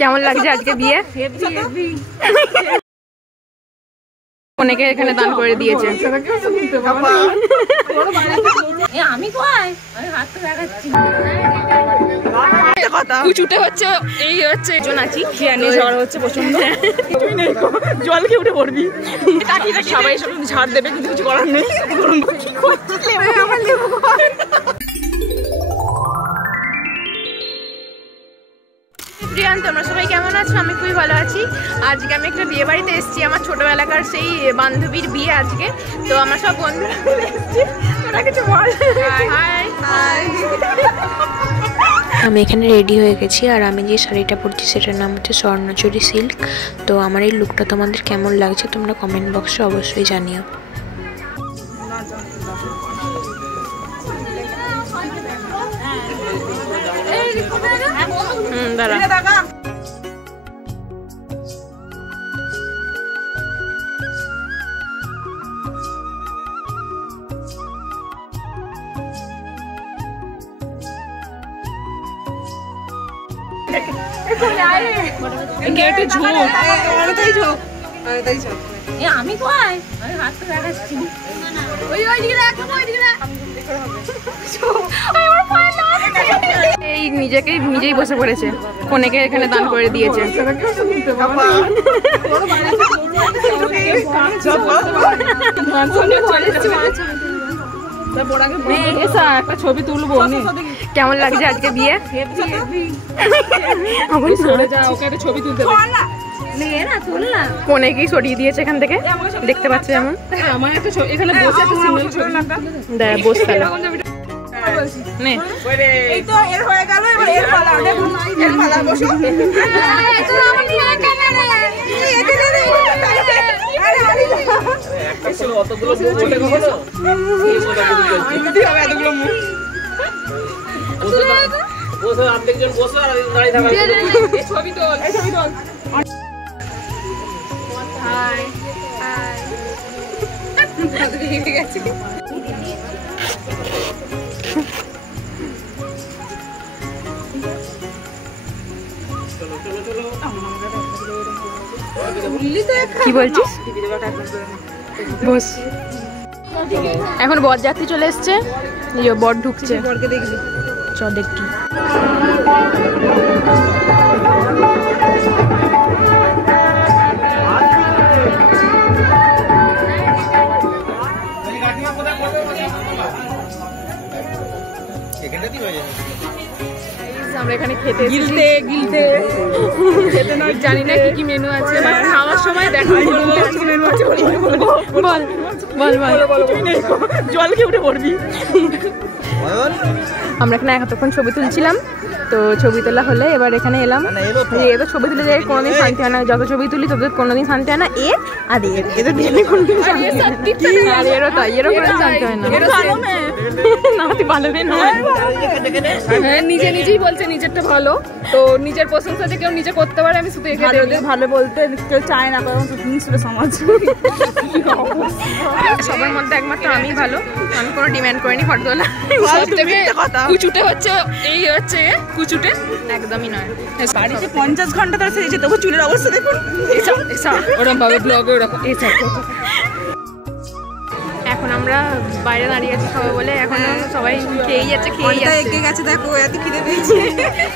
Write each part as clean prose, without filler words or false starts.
কেমন লাগছে আজকে বিয়ে? অনেকে এখানে দান করে দিয়েছে। আমি কয় আমি হাত তো দেখাচ্ছি কুচুটে হচ্ছে এই হচ্ছে জোনাচি খিয়ানি ঝড় হচ্ছে প্রচন্ড। জল খেয়ে উঠে পড়বি। সবাই সব ঝাড় দেবে কিন্তু কিছু করার নেই। প্রিয়ান, তোমরা সবাই কেমন আছো? আমি খুবই ভালো আছি। আজকে আমি একটা বিয়ে বাড়িতে এসেছি, আমার ছোটবেলাকার সেই বান্ধবীর বিয়ে আজকে। তো আমরা সব বন্ধুরা এসেছি। তোরা কিছু বল। High high. আমি এখানে রেডি হয়ে গেছি, আর আমি যে শাড়িটা পরছি সেটার নাম হচ্ছে স্বর্ণচুরি সিল্ক। তো আমার এই লুকটা তোমাদের কেমন লাগছে তোমরা কমেন্ট বক্সে অবশ্যই জানিও। দাঁড়া। আমি কয় আমি হাত তো দেখাচ্ছি এই নিজেকে নিজেই বসে পড়েছে। অনেকে এখানে দান করে দিয়েছে। একটা ছবি তুলবো। কেমন লাগছে আজকে বিয়ে? ছবি তুলতে অনেকেই সরিয়ে দিয়েছে এখান থেকে, দেখতে পাচ্ছে যেমন। আমার একটা এখানে বসে দেখ বসতে নে। এই তো এর হয়ে গেল, এবার এর পালা। দেখুন এর পালা, বসো। অতগুলো বলে কখনো এতগুলো মুখ বসে আপনিজন বসে আর দাঁড়িয়ে থাকা। ছবি তোল, এই ছবি তোল। High high. ঠিক আছে। কি বলছিস? বস। এখন বরযাত্রী চলে এসছে, বর ঢুকছে। বরকে দেখবি, চ দেখি। আমরা এখানে খেতে গিলতে খেতে না, জানি না কি কি মেনু আছে, বাট খাওয়ার সময় দেখা মেনু আছে। বল বল বল। জল খেয়ে উঠে পড়বি। আমরা এখানে এতক্ষণ ছবি তুলছিলাম, তো ছবি তোলা হলে এবার এখানে এলাম। এবার ছবি তুলে যাই, কোনোদিন শান্তি হয় না। যত ছবি তুলি তত কোনোদিন শান্তি হয় না। আর এদের দিলে কোনোদিন শান্তি হয় না। আর এরও তাই, এরও কোনোদিন শান্তি হয় না। না তুই ভালো মেয়ে নয়। হ্যাঁ, নিজে নিজেই বলছে নিজেরটা ভালো, তো নিজের প্রশংসা যে কেউ নিজে করতে পারে। আমি শুধু ওদের ভালো বলতে কেউ চায় না, কারণ সমাজ সবার মধ্যে একমাত্র আমি ভালো। আমি কোনো ডিমান্ড করিনি ফটো তোলা। কুচুটে হচ্ছে এই হচ্ছে কুচুটে, একদমই নয়। বাড়িতে 50 ঘন্টা ধরে সেজেছে, তবু চুলের অবস্থা দেখুন। ওরকম ভাবে ব্লগে ওরকম। এখন আমরা বাইরে দাঁড়িয়ে আছি সবাই বলে, এখন সবাই খেয়েই যাচ্ছে। এগিয়ে গেছে, দেখো এত খিদে পেয়েছে।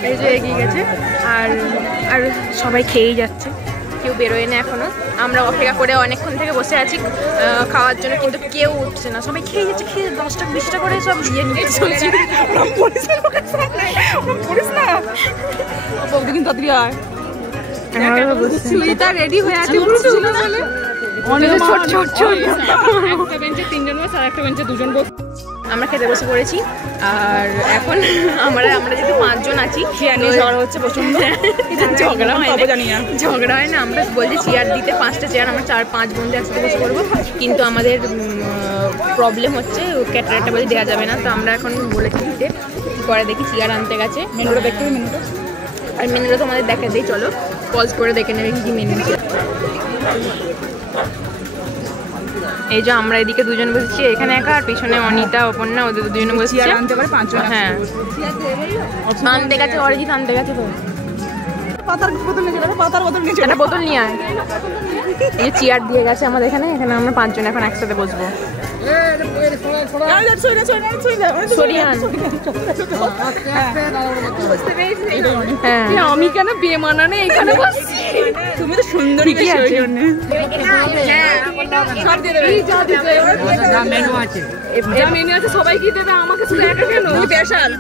এই যে এগিয়ে গেছে, আর সবাই খেয়েই যাচ্ছে, কেউ বেরোয় না এখনো। আমরা অপেক্ষা করে অনেকক্ষণ থেকে বসে আছি খাওয়ার জন্য, কিন্তু কেউ উঠছে না। সবাই খেয়ে যাচ্ছে, খেয়ে 10টা 20টা করে সব দিয়ে নিয়ে চলছি। কিন্তু তাড়াতাড়ি আয়। রেডি হয়ে আছে, একটা বেঞ্চে 3জন বসে আর একটা বেঞ্চে 2জন বসে। আমরা খেতে বসে পড়েছি, আর এখন আমরা যেহেতু 5 জন আছি, খিয়ানি ঝড় হচ্ছে প্রচন্ড। ঝগড়া হয় না। আমরা বলছি চেয়ার দিতে, 5টা চেয়ার, আমরা 4-5 বন্ধু একসাথে বসে পড়বো। কিন্তু আমাদের প্রবলেম হচ্ছে, ক্যাটারারটা বলে দেওয়া যাবে না। তো আমরা এখন বলেছি দিতে, পরে দেখি চেয়ার আনতে গেছে। মেনুটা দেখতে হবে, আর মেনুটা তোমাদের দেখে দিই, চলো পজ করে দেখে নেবে কি মেনু। এই যে আমরা এদিকে 2জন বসেছি, এখানে একা, আর পিছনে অনিতা অপর্ণা, ওদের 2জনে বসেছি। হ্যাঁ, আনতে গেছে, অরিজিৎ আনতে গেছে। তো পাতার বোতল নিয়ে আয়। এই চেয়ার দিয়ে গেছে আমাদের এখানে আমরা 5 জন এখন একসাথে বসবো। আমি কেন বেমানানে এখানে বসছি? তুমি তো সুন্দরী মেনু আছে সবাই কি দেবে আমাকে শুধু একা কেন? স্পেশাল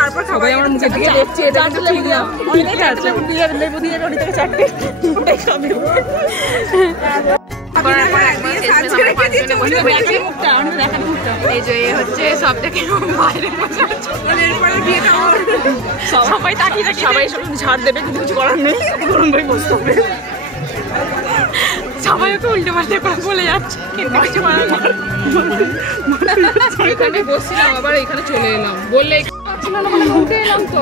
তারপর সবাই আমার মুখের দিকে দেখছে লেবু দিয়ে চারটে এই যে হচ্ছে সব থেকে বাইরে সবাই তাকিয়ে সবাই ঝাড় দেবে, কিন্তু কিছু করার নেই, গরম ভাই বসতে হবে। সবাই ওকে উল্টে পাল্টে করে বলে যাচ্ছে, কিন্তু কিছু করার নেই। এখানে বসছিলাম আবার এখানে চলে এলাম, বললে উঠে এলাম তো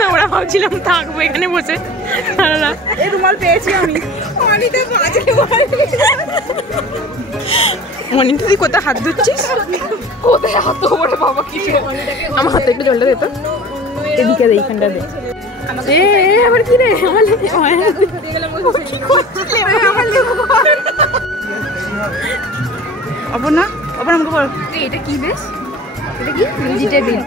না ওরা ভাবছিলাম থাকবো এখানে বসে। রুমাল পেয়েছি আমি। অনিতা তুই কোথায় হাত ধুচ্ছিস? কোথায় হাত ধরে বাবা কিছু আমার হাতে একটু জলটা দিত, এদিকে দে, এইখানটা দে। আবার কি রে অপর্ণা আমাকে বল এটা কি বেশ? এটা কি ভেজিটেবিল?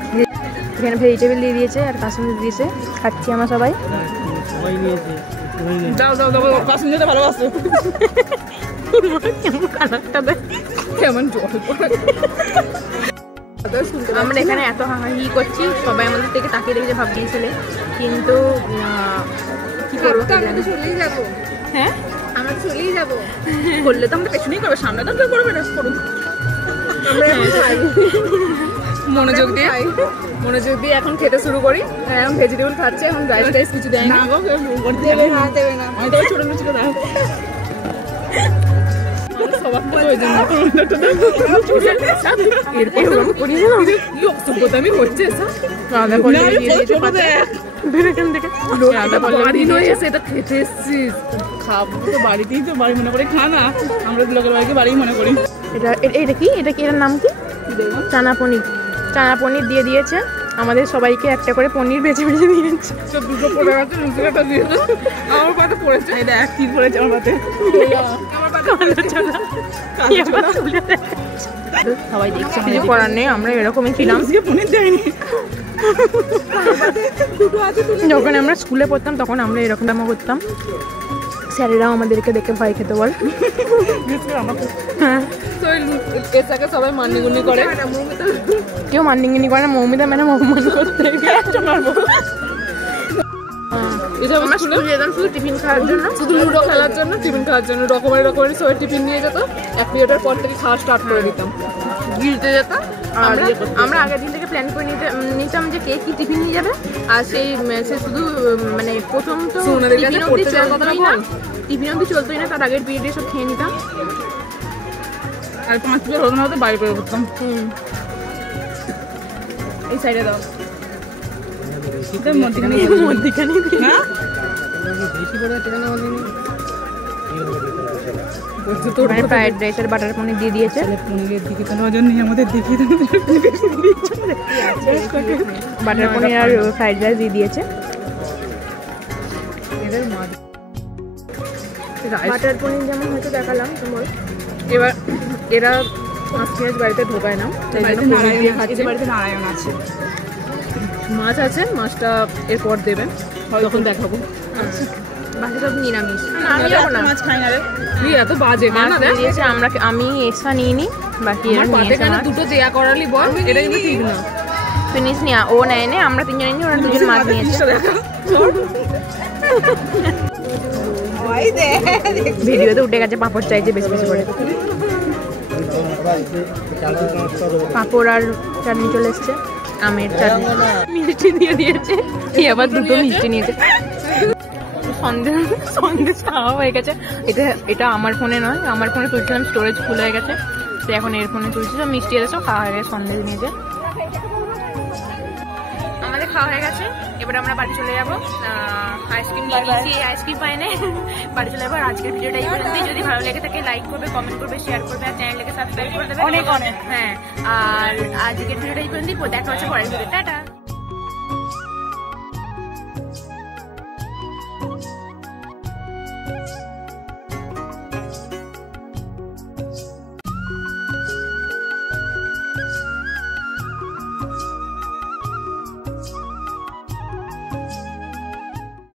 এখানে ভেজিটেবিল দিয়ে দিয়েছে আর কাশ্মীর দিয়েছে, খাচ্ছি আমরা সবাই। যাও যাও যাও, কাশ্মীর যেতে ভালোবাসো। কেমন কালারটা দেখ, কেমন জল পড়ে। আমরা এখানে এত হাহাহি করছি, সবাই আমাদের থেকে তাকিয়ে দেখে ভাবছিয়েছিলে, কিন্তু কি করবো? চলেই যাবো। হ্যাঁ আমরা চলেই যাবো, বললে তো আমরা পেছনেই করবো, সামনে তো করবে না। করুন মনোযোগ দিয়ে এখন খেতে শুরু করি। এখন ভেজিটেবল খাচ্ছে, এখন রাইস টাইস কিছু দেয় না, দেবে না আমি তো ছোট ছোট দাও বাড়িতেই তো বাড়ি মনে করে খা না, আমরা লোকের বাড়িকে বাড়ি মনে করি। এটা কি এটার নাম কি? চানা পনির দিয়ে দিয়েছে আমাদের সবাইকে, একটা করে পনির বেছে বেছে দিয়েছে। দুটো পড়ে গেছে, একটা দিয়েছে আমার পাতে পড়েছে, এটা এক তীর পড়েছে আমার পাতে। সবাই দেখছে, কিছু করার নেই, আমরা এরকমই ছিলাম। পনির দেয়নি। যখন আমরা স্কুলে পড়তাম তখন আমরা এরকম দামও করতাম, স্যারেরাও আমাদেরকে দেখে ভয় খেতে বল। হ্যাঁ সবাই মান্নিগুনি করে, কেউ মান্নিগুনি করে না, মৌমিতা ম্যাডাম অপমান করতে শুধু টিফিন খাওয়ার জন্য, শুধু লুডো খেলার জন্য, টিফিন খাওয়ার জন্য রকমের সবাই টিফিন নিয়ে যেত। এক পিরিয়ডের পর থেকে খাওয়া স্টার্ট করে দিতাম, গিলতে যেতাম। আমরা আগের দিন থেকে প্ল্যান করে নিতাম যে কে কি টিফিন নিয়ে যাবে, আর সে শুধু মানে প্রথম তো টিফিন অব্দি চলতোই না, তার আগের পিরিয়ডে সব খেয়ে নিতাম। আর 5 পিরিয়ড হতে না হতে বাইরে বের করতাম। এই সাইডে দাও, ফ্রাইড রাইস আর বাটার পনির দিয়ে দিয়েছে। পনিরের দিকে তো নজর নেই আমাদের, দিকে বাটার পনির আর ফ্রাইড রাইস দিয়ে দিয়েছে। বাটার পনির যেমন হয়তো দেখালাম তোমার, এবার এরা মাছ পেঁয়াজ বাড়িতে ঢোকায় না, তাই জন্য পনির দিয়ে খাচ্ছে। বাড়িতে নারায়ণ আছে, মাছ আছে, মাছটা এরপর দেবেন, তখন দেখাবো। বাকি সব নিরামিষ, মাছ খাই না রে, এত বাজে দিয়েছে। আমি এক্সট্রা নিয়ে নি, বাকি দুটো দেয়া করালি বল, এটা কিন্তু ঠিক না। ফিনিশ নিয়ে ও নেয় নে, আমরা 3 জন নিই, ওরা 2 জন মাছ নিয়েছে। ভিডিওতে উঠে গেছে, পাঁপড় চাইছে বেশি বেশি করে। পাঁপড় আর চাটনি চলে এসছে, আমের চাটনি, মিষ্টি দিয়ে দিয়েছে। আবার 2টো মিষ্টি নিয়েছে। সন্দেশ খাওয়া হয়ে গেছে। এটা আমার ফোনে নয়, আমার ফোনে তুলছিলাম, স্টোরেজ ফুল হয়ে গেছে, তো এখন এর ফোনে তুলছি। সব মিষ্টি এলে সব খাওয়া হয়ে গেছে, সন্দেশ নিয়েছে। আমাদের খাওয়া হয়ে গেছে, এবার আমরা বাড়ি চলে যাবো। আইসক্রিম নিয়ে নিয়েছি, আইসক্রিম পাই না, বাড়ি চলে যাবো। আজকের ভিডিওটা এই পর্যন্ত। যদি ভালো লেগে থাকে লাইক করবে, কমেন্ট করবে, শেয়ার করবে, আর চ্যানেলটাকে সাবস্ক্রাইব করে দেবে অনেক অনেক। হ্যাঁ, আর আজকের ভিডিওটা এই পর্যন্তই। দেখা হচ্ছে পরের ভিডিও। টাটা।